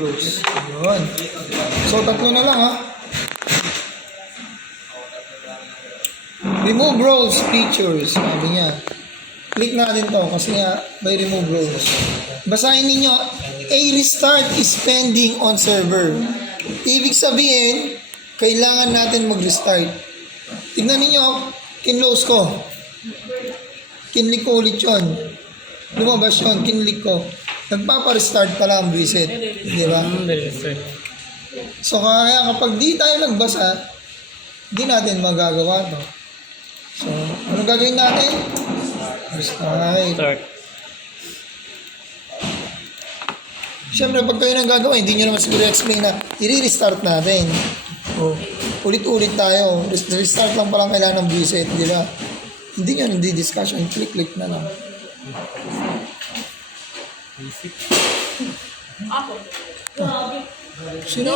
close. Yun. So, tatlo na lang ha. Remove roles features. Sabi niya. Click natin to kasi nga may remove roles. Basahin ninyo. A restart is pending on server. Ibig sabihin, kailangan natin mag-restart. Tignan ninyo, kinlose ko. Kinlik ko ulit yun. Lumabas yun, kinlik ko. Nagpapa-restart pala ang reset. Di ba? So kaya kapag di tayo nagbasa, di natin magagawa to. So, ano gagawin natin? Restart. Siyempre, pag kayo nang gagawin, hindi nyo naman siguro explain na i-restart natin. O, ulit-ulit tayo. Restart lang palang kailangan ng reset, di ba? Hindi nyo nang-discussion. Click na lang. Ako. Sino?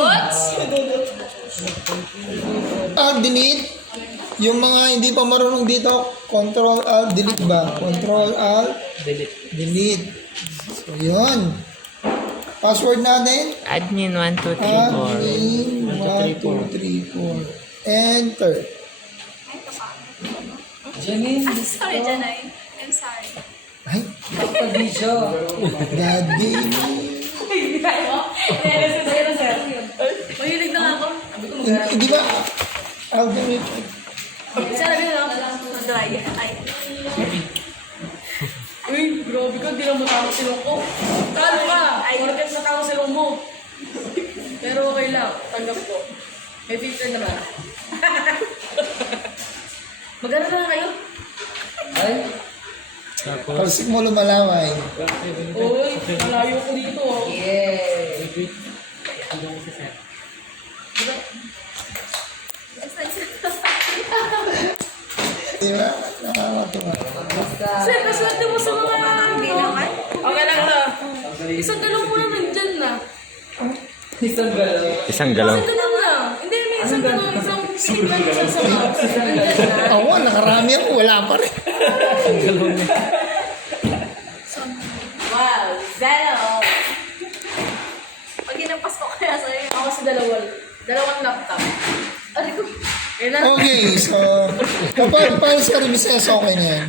Delete. Yung mga hindi pa marunong dito, Control-Alt-Delete ba? Control-Alt-Delete. So, yun. Password natin? Admin 1234. Admin 1234. Enter. Janine. Sorry, Janine. I'm sorry. Ay, Pag-video. daddy. Mahilig na ako. Hindi ba? Algorithm. Sabi na lang. Dry. Ay. Uy, grabe ka, di lang matawag silong ko. Talo ka! Porket natawag silong mo. Pero okay lang, tanggap ko. May filter naman. Magano na kayo? Ay? Palsik mo lumalaway. Uy, malayo ko dito. Yeah! Di ba? Nakakatawa. Sir, kaswerte mo sa mga Hindi naman. okay lang na. Isang galong mo naman dyan na. Isang galaw. Isang galong na. Hindi, may isang galong, isang sipan, isang sama. Oo, nakarami ako. Wala pa rin. Wow. Zero. Pag ginampas ko kaya sa'yo. Ako sa dalawang laptop. Ano ko? Kailan? Okay, so kapag sa revises, okay na yan.